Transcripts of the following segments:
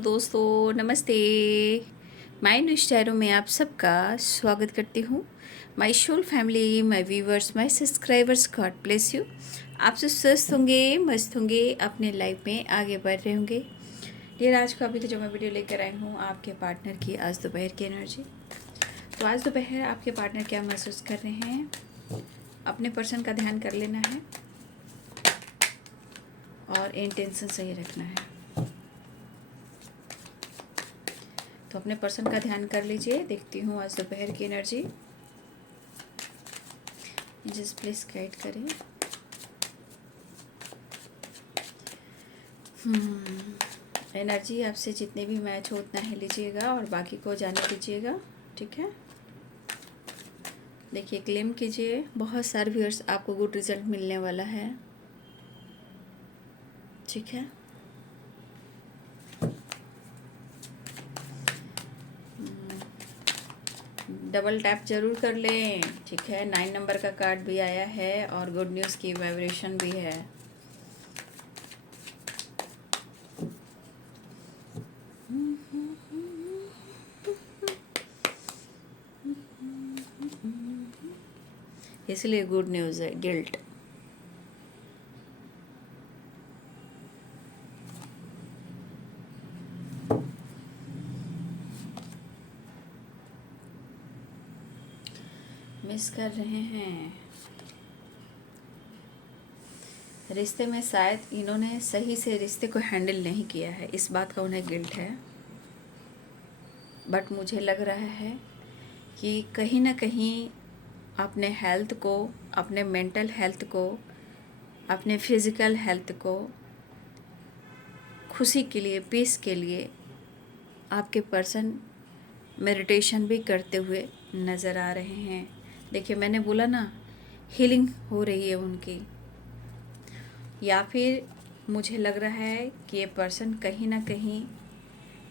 दोस्तों, नमस्ते। My new Stylo में आप सबका स्वागत करती हूँ। My soul family, my viewers, my subscribers, God bless you. आप सब स्वस्थ होंगे, मस्त होंगे, अपने लाइफ में आगे बढ़ रहे होंगे। ये आज का अभी तो जो मैं वीडियो लेकर आई हूँ आपके पार्टनर की आज दोपहर की एनर्जी। तो आज दोपहर आपके पार्टनर क्या महसूस कर रहे हैं, अपने पर्सन का ध्यान कर लेना है और इंटेंशन सही रखना है। तो अपने पर्सन का ध्यान कर लीजिए। देखती हूँ आज दोपहर की एनर्जी। जस्ट प्लीज गाइड करें। एनर्जी आपसे जितने भी मैच हो उतना ही लीजिएगा और बाकी को जाने दीजिएगा, ठीक है। देखिए, क्लेम कीजिए। बहुत सारे व्यूअर्स, आपको गुड रिजल्ट मिलने वाला है, ठीक है। डबल टैप जरूर कर लें, ठीक है। 9 नंबर का कार्ड भी आया है और गुड न्यूज़ की वाइब्रेशन भी है। इसलिए गुड न्यूज़ है। गिल्ट, मिस कर रहे हैं रिश्ते में। शायद इन्होंने सही से रिश्ते को हैंडल नहीं किया है, इस बात का उन्हें गिल्ट है। बट मुझे लग रहा है कि कहीं ना कहीं अपने हेल्थ को, अपने मेंटल हेल्थ को, अपने फिज़िकल हेल्थ को, खुशी के लिए, पीस के लिए आपके पर्सन मेडिटेशन भी करते हुए नज़र आ रहे हैं। देखिए, मैंने बोला ना, हीलिंग हो रही है उनकी। या फिर मुझे लग रहा है कि ये पर्सन कहीं ना कहीं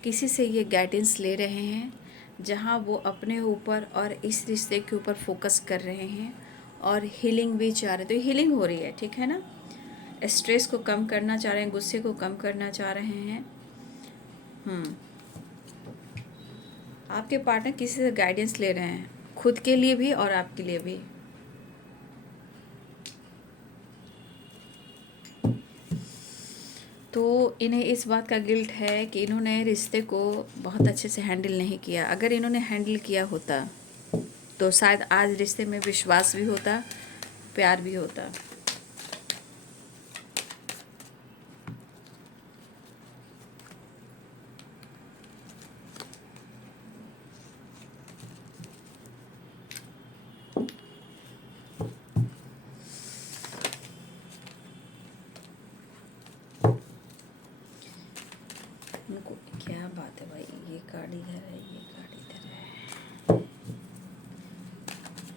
किसी से ये गाइडेंस ले रहे हैं, जहाँ वो अपने ऊपर और इस रिश्ते के ऊपर फोकस कर रहे हैं और हीलिंग भी चाह रहे। तो हीलिंग हो रही है, ठीक है ना। स्ट्रेस को कम करना चाह रहे हैं, गुस्से को कम करना चाह रहे हैं। आपके पार्टनर किसी से गाइडेंस ले रहे हैं, खुद के लिए भी और आपके लिए भी। तो इन्हें इस बात का गिल्ट है कि इन्होंने रिश्ते को बहुत अच्छे से हैंडल नहीं किया। अगर इन्होंने हैंडल किया होता तो शायद आज रिश्ते में विश्वास भी होता, प्यार भी होता। उनको क्या बात है भाई, ये कार्ड इधर है, ये कार्ड इधर है।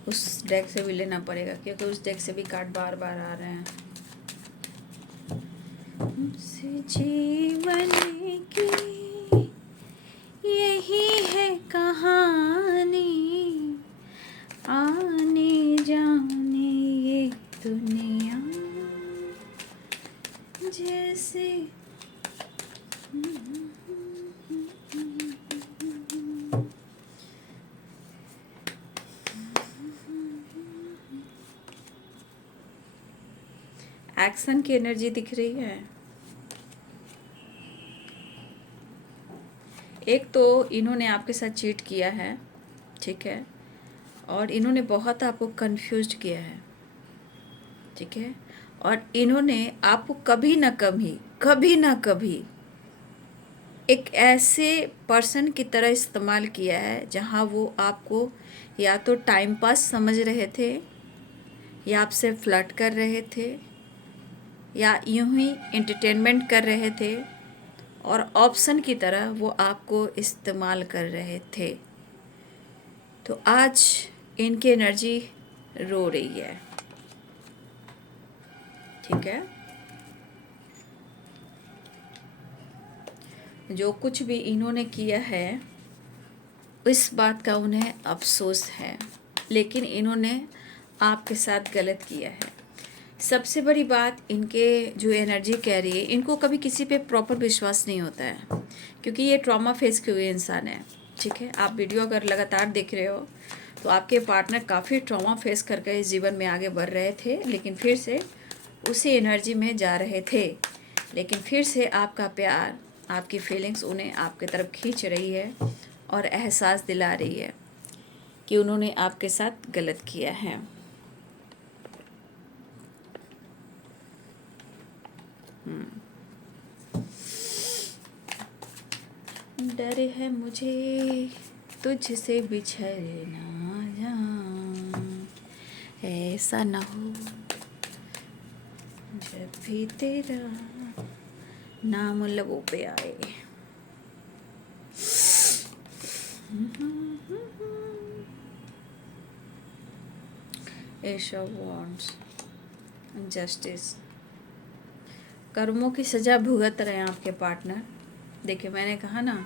उस डेक से भी लेना पड़ेगा क्योंकि उस डेक से भी कार्ड बार बार आ रहे हैं। जीवन की यही है कहानी, आने जाने ये दुनिया जैसे। एक्शन की एनर्जी दिख रही है। एक तो इन्होंने आपके साथ चीट किया है, ठीक है, और इन्होंने बहुत आपको कंफ्यूज किया है, ठीक है। और इन्होंने आपको कभी ना कभी एक ऐसे पर्सन की तरह इस्तेमाल किया है जहाँ वो आपको या तो टाइम पास समझ रहे थे, या आपसे फ्लर्ट कर रहे थे, या यूं ही एंटरटेनमेंट कर रहे थे, और ऑप्शन की तरह वो आपको इस्तेमाल कर रहे थे। तो आज इनकी एनर्जी रो रही है, ठीक है। जो कुछ भी इन्होंने किया है इस बात का उन्हें अफसोस है, लेकिन इन्होंने आपके साथ गलत किया है। सबसे बड़ी बात, इनके जो एनर्जी कह रही है, इनको कभी किसी पे प्रॉपर विश्वास नहीं होता है, क्योंकि ये ट्रॉमा फेस किए हुए इंसान है। ठीक है, आप वीडियो अगर लगातार देख रहे हो तो आपके पार्टनर काफ़ी ट्रॉमा फेस करके इस जीवन में आगे बढ़ रहे थे, लेकिन फिर से उसी एनर्जी में जा रहे थे। लेकिन फिर से आपका प्यार, आपकी फीलिंग्स उन्हें आपके तरफ खींच रही है और एहसास दिला रही है कि उन्होंने आपके साथ गलत किया है। डर है मुझे तुझसे बिछड़ना जाऊं, ऐसा न हो जब भी तेरा नाम लबों पे आए। एश ऑफ वॉन्ड्स, जस्टिस, कर्मों की सज़ा भुगत रहे हैं आपके पार्टनर। देखिए, मैंने कहा ना,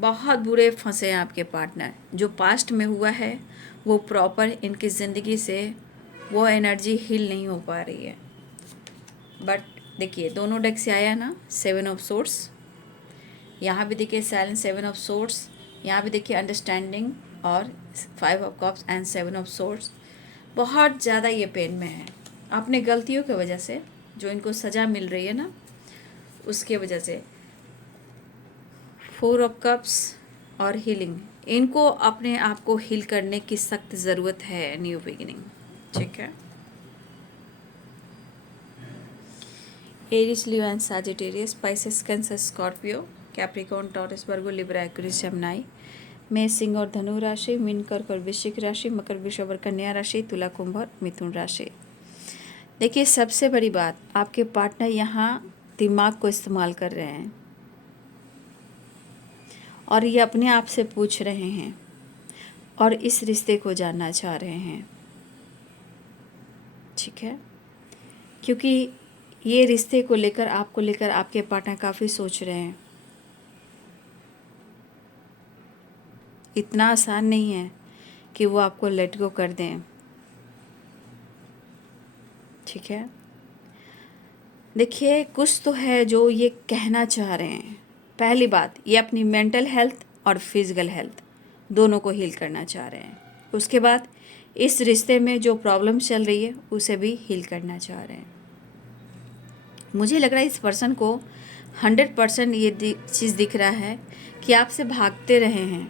बहुत बुरे फंसे हैं आपके पार्टनर। जो पास्ट में हुआ है वो प्रॉपर इनकी ज़िंदगी से वो एनर्जी हील नहीं हो पा रही है। बट देखिए, दोनों डेक से आया ना, 7 ऑफ सोर्ड्स, यहाँ भी देखिए साइलेंस, 7 ऑफ सोर्ड्स, यहाँ भी देखिए अंडरस्टैंडिंग और 5 of cups and 7 of swords. बहुत ज़्यादा ये पेन में है अपने गलतियों की वजह से, जो इनको सज़ा मिल रही है ना, उसके वजह से। 4 ऑफ कप्स और हीलिंग, इनको अपने आप को हील करने की सख्त ज़रूरत है, न्यू बिगिनिंग। ठीक है, Aries, Leo and Sagittarius, Pisces, Cancer, Scorpio, Capricorn, Taurus, Virgo, Libra, Aquarius, Gemini, मेष, सिंह और धनु राशि, मीन, कर्क और वृश्चिक राशि, मकर, वृषभ और कन्या राशि, तुला, कुंभ और मिथुन राशि। देखिए, सबसे बड़ी बात, आपके पार्टनर यहाँ दिमाग को इस्तेमाल कर रहे हैं और ये अपने आप से पूछ रहे हैं और इस रिश्ते को जानना चाह रहे हैं। ठीक है, क्योंकि ये रिश्ते को लेकर, आपको लेकर आपके पार्टनर काफ़ी सोच रहे हैं। इतना आसान नहीं है कि वो आपको लेट गो कर दें। ठीक है, देखिए, कुछ तो है जो ये कहना चाह रहे हैं। पहली बात, ये अपनी मेंटल हेल्थ और फिजिकल हेल्थ दोनों को हील करना चाह रहे हैं। उसके बाद इस रिश्ते में जो प्रॉब्लम चल रही है उसे भी हील करना चाह रहे हैं। मुझे लग रहा है इस पर्सन को 100% ये चीज़ दिख रहा है कि आपसे भागते रहे हैं,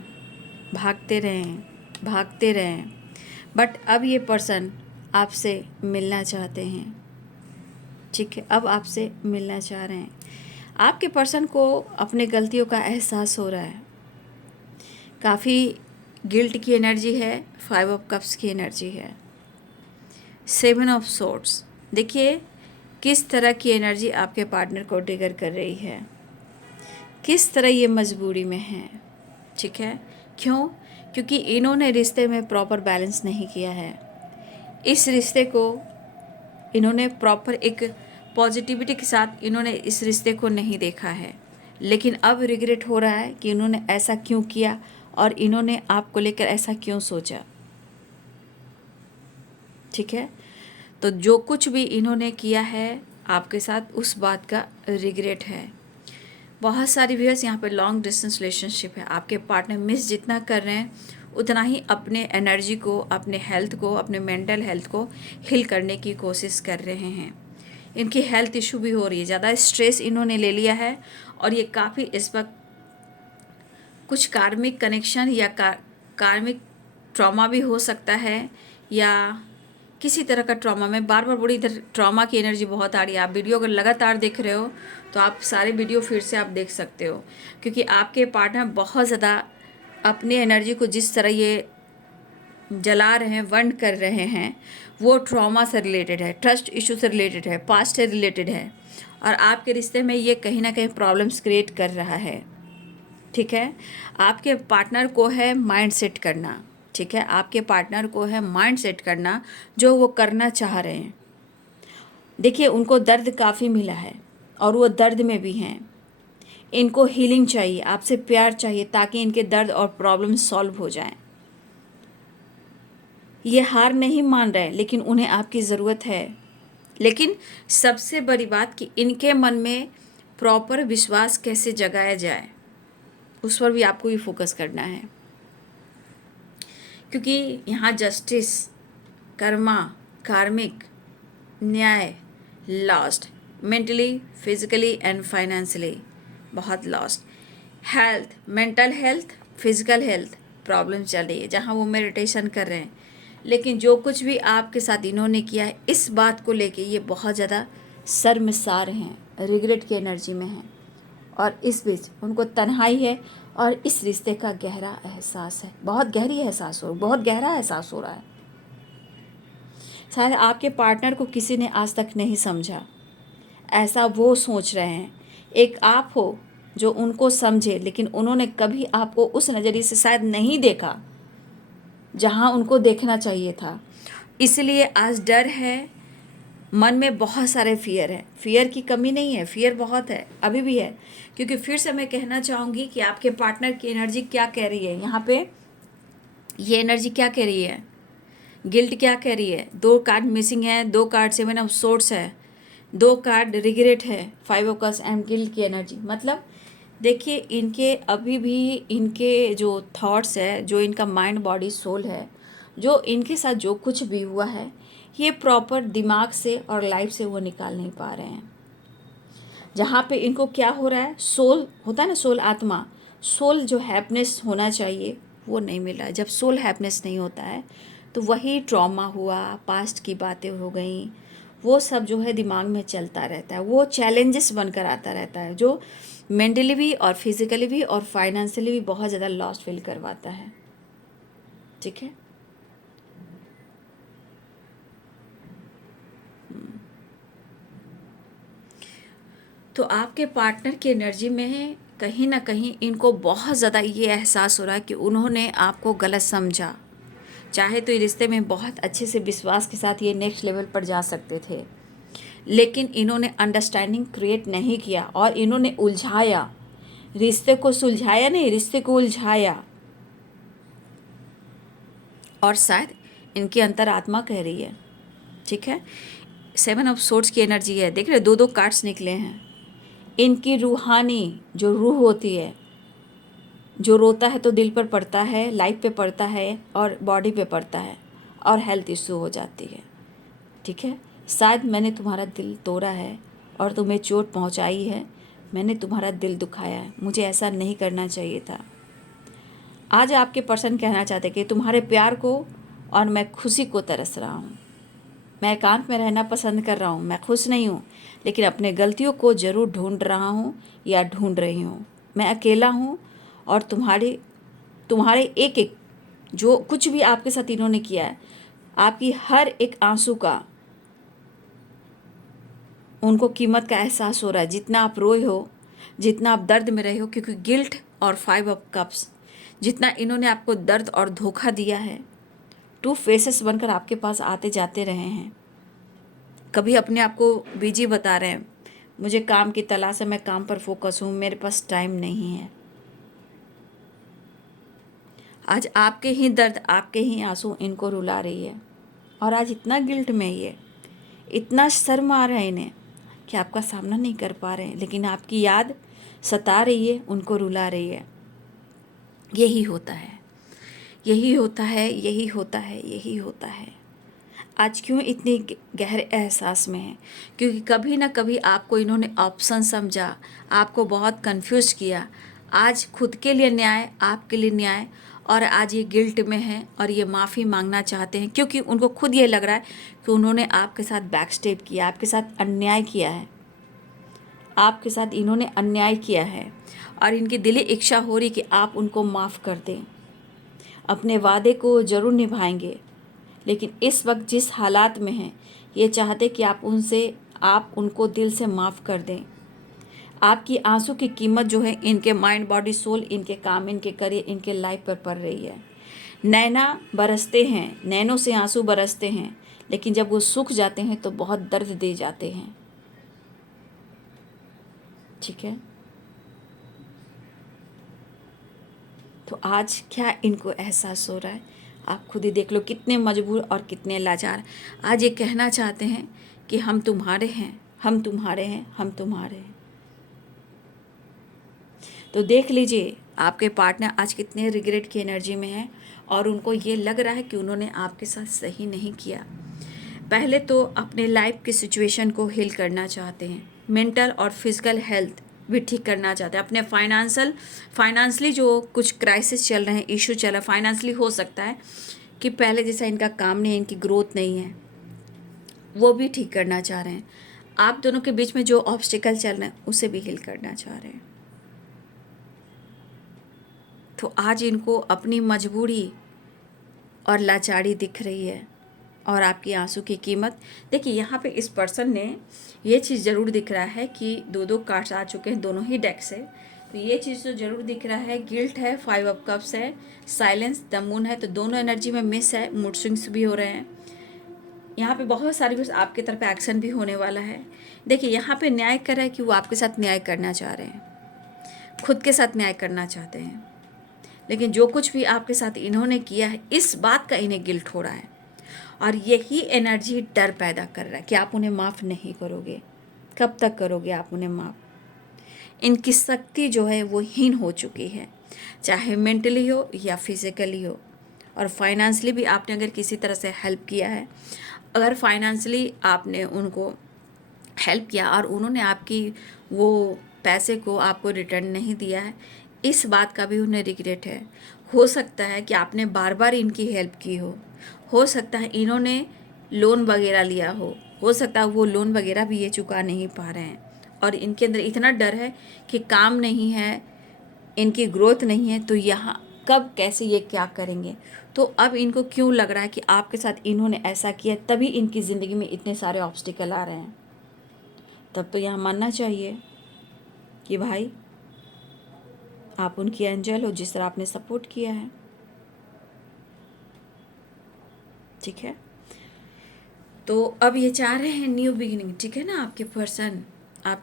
भागते रहे हैं, भागते रहे हैं, बट अब ये पर्सन आपसे मिलना चाहते हैं। ठीक है, अब आपसे मिलना चाह रहे हैं। आपके पर्सन को अपने गलतियों का एहसास हो रहा है। काफ़ी गिल्ट की एनर्जी है, 5 ऑफ कप्स की एनर्जी है, 7 ऑफ सोर्ड्स। देखिए, किस तरह की एनर्जी आपके पार्टनर को ट्रिगर कर रही है, किस तरह ये मजबूरी में है। ठीक है, क्यों? क्योंकि इन्होंने रिश्ते में प्रॉपर बैलेंस नहीं किया है। इस रिश्ते को इन्होंने प्रॉपर एक पॉजिटिविटी के साथ इन्होंने इस रिश्ते को नहीं देखा है, लेकिन अब रिग्रेट हो रहा है कि इन्होंने ऐसा क्यों किया और इन्होंने आपको लेकर ऐसा क्यों सोचा। ठीक है, तो जो कुछ भी इन्होंने किया है आपके साथ, उस बात का रिग्रेट है। बहुत सारी व्यूअर्स यहाँ पे लॉन्ग डिस्टेंस रिलेशनशिप है। आपके पार्टनर मिस जितना कर रहे हैं उतना ही अपने एनर्जी को, अपने हेल्थ को, अपने मेंटल हेल्थ को हील करने की कोशिश कर रहे हैं। इनकी हेल्थ इशू भी हो रही है, ज़्यादा स्ट्रेस इन्होंने ले लिया है और ये काफ़ी इस वक्त कुछ कार्मिक कनेक्शन या कार्मिक ट्रॉमा भी हो सकता है, या किसी तरह का ट्रॉमा में बार बार बड़ी इधर ट्रॉमा की एनर्जी बहुत आ रही है। आप वीडियो अगर लगातार देख रहे हो तो आप सारे वीडियो फिर से आप देख सकते हो, क्योंकि आपके पार्टनर बहुत ज़्यादा अपनी एनर्जी को जिस तरह ये जला रहे हैं, बर्न कर रहे हैं, वो ट्रॉमा से रिलेटेड है, ट्रस्ट इशू से रिलेटेड है, पास्ट से रिलेटेड है, और आपके रिश्ते में ये कहीं ना कहीं प्रॉब्लम्स क्रिएट कर रहा है। ठीक है, आपके पार्टनर को है माइंड सेट करना। ठीक है, आपके पार्टनर को है माइंड सेट करना जो वो करना चाह रहे हैं। देखिए, उनको दर्द काफ़ी मिला है और वो दर्द में भी हैं। इनको हीलिंग चाहिए, आपसे प्यार चाहिए, ताकि इनके दर्द और प्रॉब्लम सॉल्व हो जाएं। ये हार नहीं मान रहे, लेकिन उन्हें आपकी ज़रूरत है। लेकिन सबसे बड़ी बात कि इनके मन में प्रॉपर विश्वास कैसे जगाया जाए, उस पर भी आपको ही फोकस करना है। क्योंकि यहाँ जस्टिस, कर्मा, कार्मिक, न्याय, lost, mentally, physically and financially बहुत lost, health, mental health, physical health problem चल रही है, जहाँ वो मेडिटेशन कर रहे हैं। लेकिन जो कुछ भी आपके साथ इन्होंने किया है, इस बात को लेके ये बहुत ज़्यादा शर्मसार हैं, रिग्रेट की एनर्जी में हैं, और इस बीच उनको तन्हाई है और इस रिश्ते का गहरा एहसास है, बहुत गहरा एहसास हो रहा है। शायद आपके पार्टनर को किसी ने आज तक नहीं समझा, ऐसा वो सोच रहे हैं। एक आप हो जो उनको समझे, लेकिन उन्होंने कभी आपको उस नज़रिए से शायद नहीं देखा जहाँ उनको देखना चाहिए था। इसलिए आज डर है, मन में बहुत सारे फियर हैं। फियर की कमी नहीं है, फियर बहुत है, अभी भी है। क्योंकि फिर से मैं कहना चाहूँगी कि आपके पार्टनर की एनर्जी क्या कह रही है, यहाँ पे ये एनर्जी क्या कह रही है, गिल्ट क्या कह रही है। 2 कार्ड मिसिंग है, 2 कार्ड 7 ऑफ सोर्ड्स है, 2 कार्ड रिग्रेट है, 5 ऑफ कप्स एंड गिल्ट की एनर्जी। मतलब देखिए, इनके अभी भी इनके जो थॉट्स है, जो इनका माइंड बॉडी सोल है, जो इनके साथ जो कुछ भी हुआ है, ये प्रॉपर दिमाग से और लाइफ से वो निकाल नहीं पा रहे हैं। जहाँ पे इनको क्या हो रहा है, सोल होता है ना, सोल आत्मा, सोल जो हैप्पीनेस होना चाहिए वो नहीं मिल रहा है। जब सोल हैप्पीनेस नहीं होता है तो वही ट्रॉमा हुआ, पास्ट की बातें हो गई, वो सब जो है दिमाग में चलता रहता है, वो चैलेंजेस बनकर आता रहता है, जो मेंटली भी और फिजिकली भी और फाइनेंशियली भी बहुत ज़्यादा लॉस फील करवाता है। ठीक है, तो आपके पार्टनर की एनर्जी में कहीं ना कहीं इनको बहुत ज़्यादा ये एहसास हो रहा है कि उन्होंने आपको गलत समझा। चाहे तो ये रिश्ते में बहुत अच्छे से विश्वास के साथ ये नेक्स्ट लेवल पर जा सकते थे, लेकिन इन्होंने अंडरस्टैंडिंग क्रिएट नहीं किया और इन्होंने उलझाया, रिश्ते को सुलझाया नहीं, रिश्ते को उलझाया। और शायद इनकी अंतरात्मा कह रही है, ठीक है, 7 ऑफ सोर्ड्स की एनर्जी है, देख रहे 2 कार्ड्स निकले हैं। इनकी रूहानी जो रूह होती है, जो रोता है तो दिल पर पड़ता है, लाइफ पे पड़ता है और बॉडी पे पड़ता है और हेल्थ इशू हो जाती है। ठीक है, शायद मैंने तुम्हारा दिल तोड़ा है और तुम्हें चोट पहुंचाई है, मैंने तुम्हारा दिल दुखाया है, मुझे ऐसा नहीं करना चाहिए था। आज आपके पर्सन कहना चाहते कि तुम्हारे प्यार को और मैं खुशी को तरस रहा हूँ, मैं एकांत में रहना पसंद कर रहा हूँ, मैं खुश नहीं हूँ, लेकिन अपने गलतियों को ज़रूर ढूंढ रहा हूँ या ढूंढ रही हूँ। मैं अकेला हूँ और तुम्हारे एक एक जो कुछ भी आपके साथ इन्होंने किया है, आपकी हर एक आंसू का उनको कीमत का एहसास हो रहा है। जितना आप रोए हो, जितना आप दर्द में रहे हो, क्योंकि गिल्ट और 5 ऑफ कप्स, जितना इन्होंने आपको दर्द और धोखा दिया है, 2 फेसेस बनकर आपके पास आते जाते रहे हैं। कभी अपने आप को बिजी बता रहे हैं, मुझे काम की तलाश है, मैं काम पर फोकस हूँ, मेरे पास टाइम नहीं है। आज आपके ही दर्द, आपके ही आंसू इनको रुला रही है और आज इतना गिल्ट में ये, इतना शर्म आ रहा है इन्हें कि आपका सामना नहीं कर पा रहे हैं, लेकिन आपकी याद सता रही है, उनको रुला रही है। यही होता है, यही होता है, यही होता है, यही होता है। आज क्यों इतनी गहरे एहसास में है? क्योंकि कभी ना कभी आपको इन्होंने ऑप्शन समझा, आपको बहुत कंफ्यूज किया। आज खुद के लिए न्याय, आपके लिए न्याय, और आज ये गिल्ट में हैं और ये माफ़ी मांगना चाहते हैं, क्योंकि उनको खुद ये लग रहा है कि उन्होंने आपके साथ बैकस्टेप किया, आपके साथ अन्याय किया है, आपके साथ इन्होंने अन्याय किया है। और इनकी दिली इच्छा हो रही कि आप उनको माफ़ कर दें, अपने वादे को ज़रूर निभाएंगे, लेकिन इस वक्त जिस हालात में हैं, ये चाहते कि आप उनको दिल से माफ़ कर दें। आपकी आंसू की कीमत जो है इनके माइंड बॉडी सोल, इनके काम, इनके करियर, इनके लाइफ पर पड़ रही है। नैना बरसते हैं, नैनों से आंसू बरसते हैं, लेकिन जब वो सूख जाते हैं तो बहुत दर्द दे जाते हैं। ठीक है, तो आज क्या इनको एहसास हो रहा है, आप खुद ही देख लो, कितने मजबूर और कितने लाचार। आज ये कहना चाहते हैं कि हम तुम्हारे हैं, हम तुम्हारे हैं, हम तुम्हारे हैं। तो देख लीजिए आपके पार्टनर आज कितने रिग्रेट की एनर्जी में है और उनको ये लग रहा है कि उन्होंने आपके साथ सही नहीं किया। पहले तो अपने लाइफ की सिचुएशन को हील करना चाहते हैं, मेंटल और फिजिकल हेल्थ भी ठीक करना चाहते हैं। अपने फाइनेंशियली जो कुछ क्राइसिस चल रहे हैं, इशू चल रहा है फाइनेंशियली, हो सकता है कि पहले जैसा इनका काम नहीं है, इनकी ग्रोथ नहीं है, वो भी ठीक करना चाह रहे हैं। आप दोनों के बीच में जो ऑब्स्टिकल चल रहे हैं उसे भी हील करना चाह रहे हैं। तो आज इनको अपनी मजबूरी और लाचारी दिख रही है और आपकी आंसू की कीमत। देखिए यहाँ पे इस पर्सन ने ये चीज़ ज़रूर दिख रहा है कि दो कार्ड्स आ चुके हैं दोनों ही डेक से, तो ये चीज़ तो ज़रूर दिख रहा है। गिल्ट है, 5 ऑफ कप्स है, साइलेंस, द मून है, तो दोनों एनर्जी में मिस है, मूड स्विंग्स भी हो रहे हैं। यहाँ पे बहुत सारी बस आपकी तरफ एक्शन भी होने वाला है। देखिए यहाँ पे न्याय कर रहा है कि वो आपके साथ न्याय करना चाह रहे हैं, खुद के साथ न्याय करना चाहते हैं, लेकिन जो कुछ भी आपके साथ इन्होंने किया है इस बात का इन्हें गिल्ट हो रहा है और यही एनर्जी डर पैदा कर रहा है कि आप उन्हें माफ़ नहीं करोगे। कब तक करोगे आप उन्हें माफ़? इनकी शक्ति जो है वो हीन हो चुकी है, चाहे मेंटली हो या फिजिकली हो। और फाइनेंशियली भी आपने अगर किसी तरह से हेल्प किया है, अगर फाइनेंशियली आपने उनको हेल्प किया और उन्होंने आपकी वो पैसे को आपको रिटर्न नहीं दिया है, इस बात का भी उन्हें रिग्रेट है। हो सकता है कि आपने बार बार इनकी हेल्प की हो सकता है इन्होंने लोन वगैरह लिया हो सकता है वो लोन वगैरह भी ये चुका नहीं पा रहे हैं और इनके अंदर इतना डर है कि काम नहीं है, इनकी ग्रोथ नहीं है, तो यहाँ कब कैसे ये क्या करेंगे। तो अब इनको क्यों लग रहा है कि आपके साथ इन्होंने ऐसा किया तभी इनकी ज़िंदगी में इतने सारे ऑब्स्टिकल आ रहे हैं। तब तो यहाँ मानना चाहिए कि भाई आप उनकी एंजल हो, जिस तरह आपने सपोर्ट किया है। ठीक है, तो अब ये चाह रहे हैं न्यू बिगिनिंग। ठीक है ना, आपके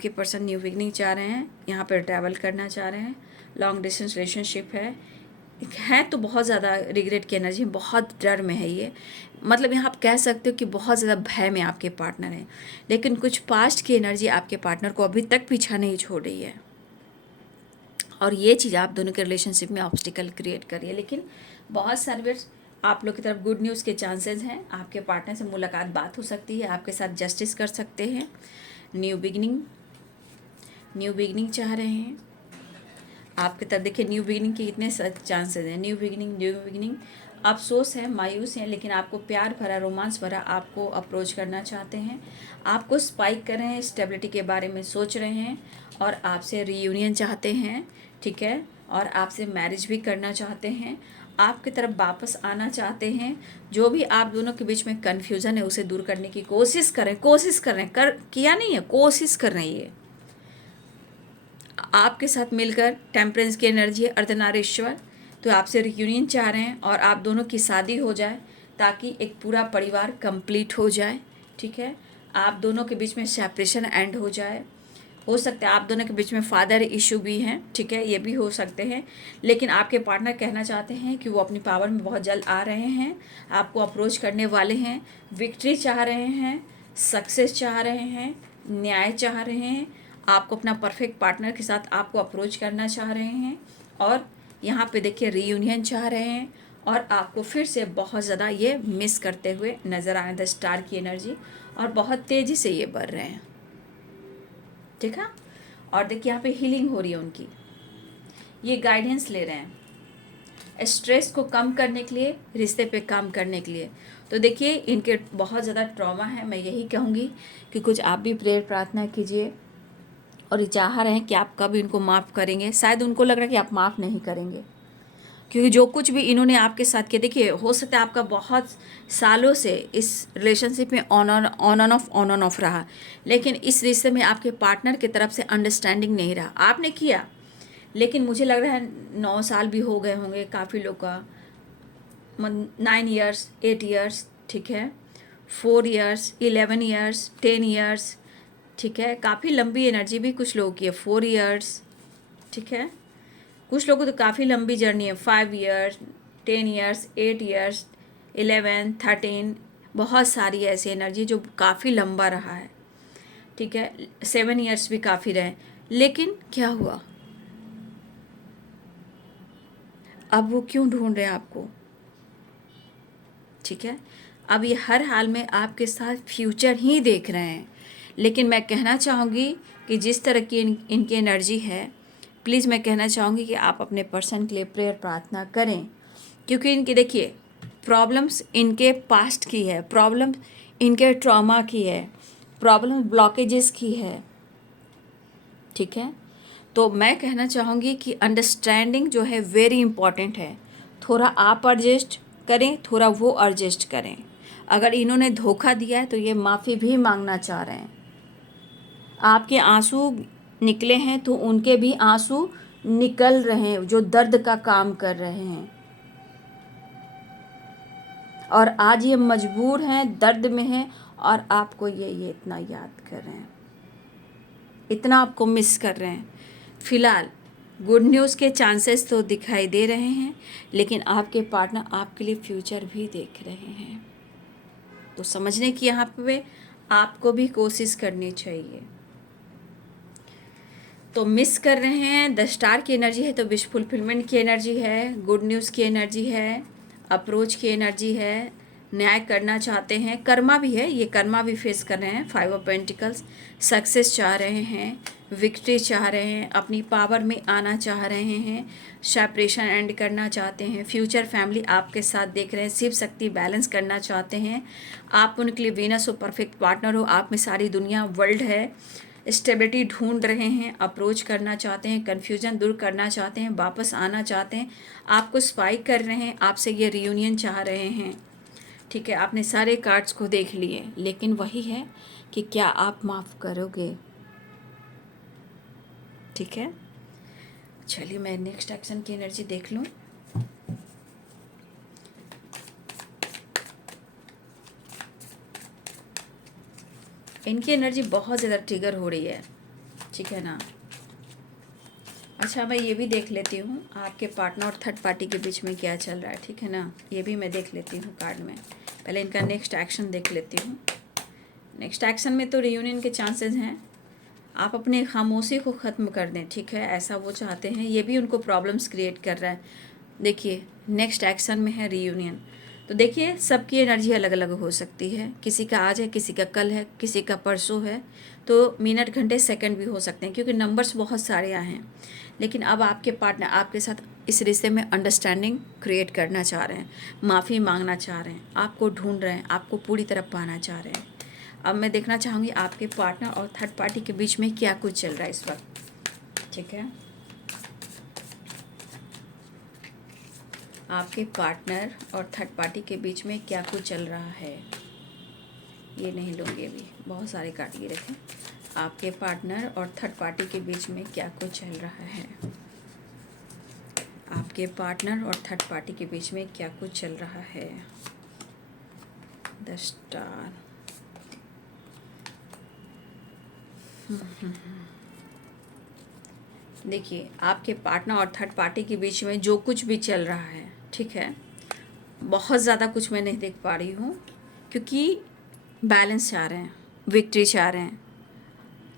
पर्सन न्यू बिगिनिंग चाह रहे हैं, यहाँ पर ट्रैवल करना चाह रहे हैं, लॉन्ग डिस्टेंस रिलेशनशिप है तो बहुत ज़्यादा रिग्रेट की एनर्जी, बहुत डर में है ये। मतलब यहाँ आप कह सकते हो कि बहुत ज़्यादा भय में आपके पार्टनर हैं, लेकिन कुछ पास्ट की एनर्जी आपके पार्टनर को अभी तक पीछा नहीं छोड़ रही है और ये चीज़ आप दोनों के रिलेशनशिप में ऑब्स्टिकल क्रिएट कर रही है। लेकिन बहुत सारे आप लोग की तरफ गुड न्यूज़ के चांसेस हैं, आपके पार्टनर से मुलाकात बात हो सकती है, आपके साथ जस्टिस कर सकते हैं। न्यू बिगिनिंग चाह रहे हैं आपके तरफ। देखिए न्यू बिगिनिंग के कितने चांसेस हैं। न्यू बिगिनिंग अफसोस है, मायूस हैं, लेकिन आपको प्यार भरा, रोमांस भरा आपको अप्रोच करना चाहते हैं, आपको स्पाइक कर रहे हैं, स्टेबिलिटी के बारे में सोच रहे हैं और आपसे रीयूनियन चाहते हैं। ठीक है, और आपसे मैरिज भी करना चाहते हैं, आपकी तरफ वापस आना चाहते हैं। जो भी आप दोनों के बीच में कन्फ्यूज़न है उसे दूर करने की कोशिश करें, किया नहीं है, कोशिश कर रहे हैं। आपके साथ मिलकर टेम्परेंस की एनर्जी है, अर्धनारीश्वर, तो आपसे रियूनियन चाह रहे हैं और आप दोनों की शादी हो जाए ताकि एक पूरा परिवार कंप्लीट हो जाए। ठीक है, आप दोनों के बीच में सेपरेशन एंड हो सकता है आप दोनों के बीच में फादर इशू भी हैं। ठीक है, ये भी हो सकते हैं, लेकिन आपके पार्टनर कहना चाहते हैं कि वो अपनी पावर में बहुत जल्द आ रहे हैं, आपको अप्रोच करने वाले हैं, विक्ट्री चाह रहे हैं, सक्सेस चाह रहे हैं, न्याय चाह रहे हैं, आपको अपना परफेक्ट पार्टनर के साथ आपको अप्रोच करना चाह रहे हैं और यहाँ पे देखिए रीयूनियन चाह रहे हैं और आपको फिर से बहुत ज़्यादा ये मिस करते हुए नज़र आए द स्टार की एनर्जी और बहुत तेज़ी से ये बढ़ रहे हैं। ठीक है, और देखिए यहाँ पे हीलिंग हो रही है उनकी, ये गाइडेंस ले रहे हैं स्ट्रेस को कम करने के लिए, रिश्ते पे काम करने के लिए। तो देखिए इनके बहुत ज़्यादा ट्रॉमा है, मैं यही कहूँगी कि कुछ आप भी प्रेयर प्रार्थना कीजिए और ये चाह रहे हैं कि आप कब इनको माफ़ करेंगे। शायद उनको लग रहा है कि आप माफ़ नहीं करेंगे, क्योंकि जो कुछ भी इन्होंने आपके साथ किया, देखिए हो सकता है आपका बहुत सालों से इस रिलेशनशिप में ऑन ऑन ऑफ रहा, लेकिन इस रिश्ते में आपके पार्टनर की तरफ से अंडरस्टैंडिंग नहीं रहा। आपने किया, लेकिन मुझे लग रहा है 9 साल भी हो गए होंगे काफ़ी लोग का, 9 ईयर्स, 8 ईयर्स, ठीक है, 4 ईयर्स, 11 ईयर्स, 10 ईयर्स, ठीक है, काफ़ी लंबी एनर्जी भी कुछ लोगों की है, 4 ईयर्स, ठीक है, कुछ लोगों को तो काफ़ी लंबी जर्नी है, 5 ईयर्स, 10 ईयर्स, 8 ईयर्स, 11, 13, बहुत सारी ऐसी एनर्जी जो काफ़ी लंबा रहा है, ठीक है, 7 ईयर्स भी काफ़ी रहे, लेकिन क्या हुआ, अब वो क्यों ढूंढ रहे हैं आपको, ठीक है। अब ये हर हाल में आपके साथ फ्यूचर ही देख रहे हैं, लेकिन मैं कहना चाहूँगी कि जिस तरह की इनकी एनर्जी है, प्लीज़ मैं कहना चाहूँगी कि आप अपने पर्सन के लिए प्रेयर प्रार्थना करें, क्योंकि इनकी देखिए प्रॉब्लम्स इनके पास्ट की है, प्रॉब्लम इनके ट्रॉमा की है, प्रॉब्लम ब्लॉकेजेस की है, ठीक है। तो मैं कहना चाहूँगी कि अंडरस्टैंडिंग जो है वेरी इंपॉर्टेंट है। थोड़ा आप एडजस्ट करें, थोड़ा वो एडजस्ट करें। अगर इन्होंने धोखा दिया है तो ये माफ़ी भी मांगना चाह रहे हैं। आपके आंसू निकले हैं तो उनके भी आंसू निकल रहे हैं, जो दर्द का काम कर रहे हैं, और आज ये मजबूर हैं, दर्द में हैं, और आपको ये इतना याद कर रहे हैं, इतना आपको मिस कर रहे हैं। फिलहाल गुड न्यूज़ के चांसेस तो दिखाई दे रहे हैं, लेकिन आपके पार्टनर आपके लिए फ्यूचर भी देख रहे हैं। तो समझने की यहाँ पे आपको भी कोशिश करनी चाहिए। तो मिस कर रहे हैं, 10 स्टार की एनर्जी है तो विश फुलफिलमेंट की एनर्जी है, गुड न्यूज़ की एनर्जी है, अप्रोच की एनर्जी है, न्याय करना चाहते हैं, कर्मा भी है, ये कर्मा भी फेस कर रहे हैं, 5 ऑफ पेंटिकल्स, सक्सेस चाह रहे हैं, विक्ट्री चाह रहे हैं, अपनी पावर में आना चाह रहे हैं, सेपरेशन एंड करना चाहते हैं, फ्यूचर फैमिली आपके साथ देख रहे हैं, शिव शक्ति बैलेंस करना चाहते हैं, आप उनके लिए वीनस हो, परफेक्ट पार्टनर हो, आप में सारी दुनिया वर्ल्ड है, स्टेबिलिटी ढूंढ रहे हैं, अप्रोच करना चाहते हैं, कन्फ्यूजन दूर करना चाहते हैं, वापस आना चाहते हैं, आपको स्पाई कर रहे हैं, आपसे ये रियूनियन चाह रहे हैं, ठीक है। आपने सारे कार्ड्स को देख लिए, लेकिन वही है कि क्या आप माफ़ करोगे, ठीक है। चलिए मैं नेक्स्ट एक्शन की एनर्जी देख लूँ। इनकी एनर्जी बहुत ज़्यादा ट्रिगर हो रही है, ठीक है ना। अच्छा मैं ये भी देख लेती हूँ आपके पार्टनर और थर्ड पार्टी के बीच में क्या चल रहा है, ठीक है ना, ये भी मैं देख लेती हूँ कार्ड में। पहले इनका नेक्स्ट एक्शन देख लेती हूँ। नेक्स्ट एक्शन में तो रियूनियन के चांसेस हैं, आप अपने खामोशी को ख़त्म कर दें, ठीक है, ऐसा वो चाहते हैं, ये भी उनको प्रॉब्लम्स क्रिएट कर रहा है। देखिए नेक्स्ट एक्शन में है रियूनियन, तो देखिए सबकी एनर्जी अलग अलग हो सकती है, किसी का आज है, किसी का कल है, किसी का परसों है, तो मिनट घंटे सेकंड भी हो सकते हैं, क्योंकि नंबर्स बहुत सारे आए हैं। लेकिन अब आपके पार्टनर आपके साथ इस रिश्ते में अंडरस्टैंडिंग क्रिएट करना चाह रहे हैं, माफ़ी मांगना चाह रहे हैं, आपको ढूंढ रहे हैं, आपको पूरी तरह पाना चाह रहे हैं। अब मैं देखना चाहूँगी आपके पार्टनर और थर्ड पार्टी के बीच में क्या कुछ चल रहा है इस वक्त, ठीक है। आपके पार्टनर और थर्ड पार्टी के बीच में क्या कुछ चल रहा है, ये नहीं लूँगी, अभी बहुत सारे कार्ड ये रखें। आपके पार्टनर और थर्ड पार्टी के बीच में क्या कुछ चल रहा है, आपके पार्टनर और थर्ड पार्टी के बीच में क्या कुछ चल रहा है। 10 स्टार, देखिए आपके पार्टनर और थर्ड पार्टी के बीच में जो कुछ भी चल रहा है, ठीक है, बहुत ज़्यादा कुछ मैं नहीं देख पा रही हूँ, क्योंकि बैलेंस चाह रहे हैं, विक्ट्री चाह रहे हैं।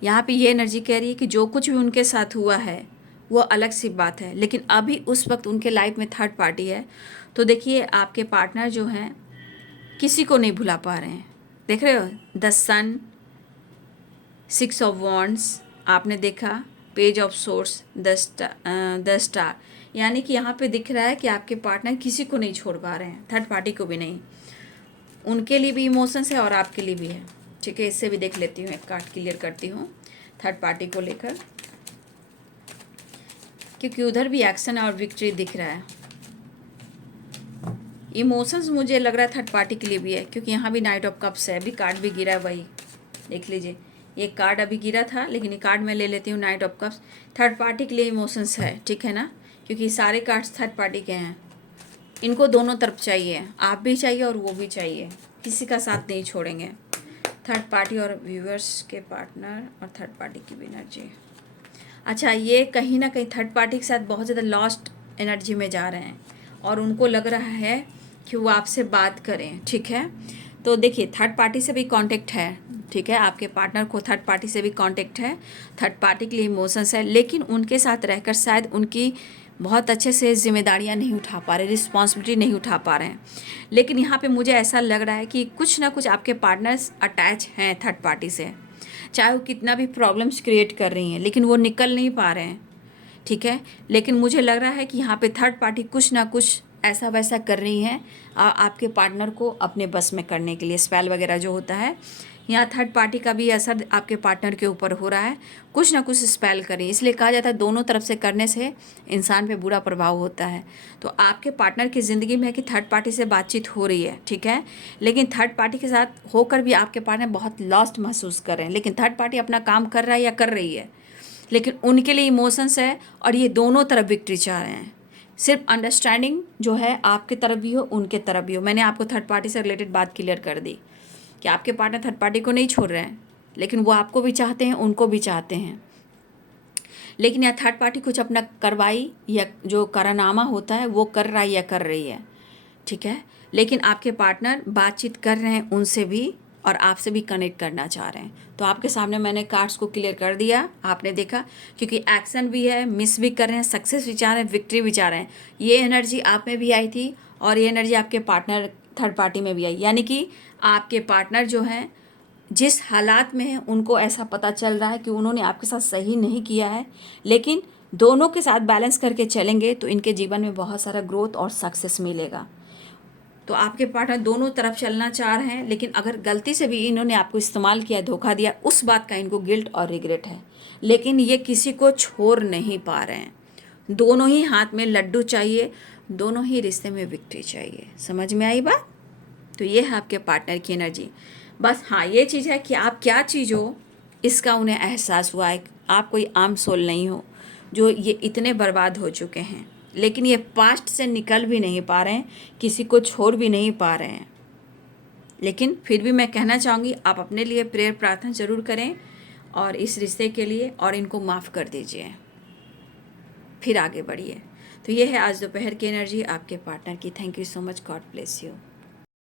यहाँ पे ये एनर्जी कह रही है कि जो कुछ भी उनके साथ हुआ है वो अलग सी बात है, लेकिन अभी उस वक्त उनके लाइफ में थर्ड पार्टी है। तो देखिए आपके पार्टनर जो हैं किसी को नहीं भुला पा रहे हैं, देख रहे हो, द सन, 6 ऑफ वॉन्ड्स, आपने देखा पेज ऑफ सोर्स, 10 स्टार, यानी कि यहाँ पे दिख रहा है कि आपके पार्टनर किसी को नहीं छोड़ पा रहे हैं, थर्ड पार्टी को भी नहीं, उनके लिए भी इमोशंस है और आपके लिए भी है, ठीक है। इससे भी देख लेती हूँ, एक कार्ड क्लियर करती हूँ थर्ड पार्टी को लेकर, क्योंकि उधर भी एक्शन और विक्ट्री दिख रहा है। इमोशंस मुझे लग रहा है थर्ड पार्टी के लिए भी है, क्योंकि यहाँ भी नाइट ऑफ कप्स है, अभी कार्ड भी गिरा है, वही देख लीजिए, ये कार्ड अभी गिरा था, लेकिन ये कार्ड मैं ले लेती हूँ, night of cups, third party के लिए इमोशंस है, ठीक है ना, क्योंकि सारे कार्ड्स थर्ड पार्टी के हैं। इनको दोनों तरफ चाहिए, आप भी चाहिए और वो भी चाहिए, किसी का साथ नहीं छोड़ेंगे। थर्ड पार्टी और व्यूअर्स के पार्टनर और थर्ड पार्टी की भी एनर्जी। अच्छा ये कहीं ना कहीं थर्ड पार्टी के साथ बहुत ज़्यादा लॉस्ट एनर्जी में जा रहे हैं, और उनको लग रहा है कि वो आपसे बात करें, ठीक है। तो देखिए थर्ड पार्टी से भी कांटेक्ट है, ठीक है, आपके पार्टनर को थर्ड पार्टी से भी कांटेक्ट है, थर्ड पार्टी के लिए इमोशंस है, लेकिन उनके साथ रहकर शायद उनकी बहुत अच्छे से जिम्मेदारियां नहीं उठा पा रहे, रिस्पॉन्सिबिलिटी नहीं उठा पा रहे हैं। लेकिन यहाँ पे मुझे ऐसा लग रहा है कि कुछ ना कुछ आपके पार्टनर्स अटैच हैं थर्ड पार्टी से, चाहे वो कितना भी प्रॉब्लम्स क्रिएट कर रही हैं, लेकिन वो निकल नहीं पा रहे हैं, ठीक है। लेकिन मुझे लग रहा है कि यहाँ पे थर्ड पार्टी कुछ ना कुछ ऐसा वैसा कर रही है आपके पार्टनर को अपने बस में करने के लिए। स्पेल वगैरह जो होता है, यहाँ थर्ड पार्टी का भी असर आपके पार्टनर के ऊपर हो रहा है, कुछ ना कुछ स्पेल करें। इसलिए कहा जाता है दोनों तरफ से करने से इंसान पे बुरा प्रभाव होता है। तो आपके पार्टनर की ज़िंदगी में है कि थर्ड पार्टी से बातचीत हो रही है, ठीक है, लेकिन थर्ड पार्टी के साथ होकर भी आपके पार्टनर बहुत लॉस्ट महसूस कर रहे हैं। लेकिन थर्ड पार्टी अपना काम कर रहा है या कर रही है, लेकिन उनके लिए इमोशंस है और ये दोनों तरफ विक्ट्री चाह रहे हैं। सिर्फ अंडरस्टैंडिंग जो है आपके तरफ भी हो, उनके तरफ भी हो। मैंने आपको थर्ड पार्टी से रिलेटेड बात क्लियर कर दी कि आपके पार्टनर थर्ड पार्टी को नहीं छोड़ रहे हैं, लेकिन वो आपको भी चाहते हैं, उनको भी चाहते हैं। लेकिन यह थर्ड पार्टी कुछ अपना कार्रवाई या जो करारनामा होता है वो कर रहा है या कर रही है, ठीक है। लेकिन आपके पार्टनर बातचीत कर रहे हैं उनसे भी और आपसे भी कनेक्ट करना चाह रहे हैं। तो आपके सामने मैंने कार्ड्स को क्लियर कर दिया, आपने देखा, क्योंकि एक्शन भी है, मिस भी कर रहे हैं, सक्सेस भी चाह रहे हैं, विक्ट्री भी चाह रहे हैं। ये एनर्जी आप में भी आई थी और ये एनर्जी आपके पार्टनर थर्ड पार्टी में भी आई। यानी कि आपके पार्टनर जो हैं जिस हालात में हैं उनको ऐसा पता चल रहा है कि उन्होंने आपके साथ सही नहीं किया है, लेकिन दोनों के साथ बैलेंस करके चलेंगे तो इनके जीवन में बहुत सारा ग्रोथ और सक्सेस मिलेगा। तो आपके पार्टनर दोनों तरफ चलना चाह रहे हैं, लेकिन अगर गलती से भी इन्होंने आपको इस्तेमाल किया, धोखा दिया, उस बात का इनको गिल्ट और रिग्रेट है। लेकिन ये किसी को छोड़ नहीं पा रहे हैं। दोनों ही हाथ में लड्डू चाहिए, दोनों ही रिश्ते में विक्ट्री चाहिए। समझ में आई बात? तो ये है आपके पार्टनर की एनर्जी। बस हाँ, ये चीज़ है कि आप क्या चीज़ हो इसका उन्हें एहसास हुआ है। आप कोई आम सोल नहीं हो जो ये इतने बर्बाद हो चुके हैं, लेकिन ये पास्ट से निकल भी नहीं पा रहे हैं, किसी को छोड़ भी नहीं पा रहे हैं। लेकिन फिर भी मैं कहना चाहूँगी आप अपने लिए प्रेयर प्रार्थना ज़रूर करें और इस रिश्ते के लिए, और इनको माफ़ कर दीजिए, फिर आगे बढ़िए। तो ये है आज दोपहर की एनर्जी आपके पार्टनर की। Thank you so much. God bless you.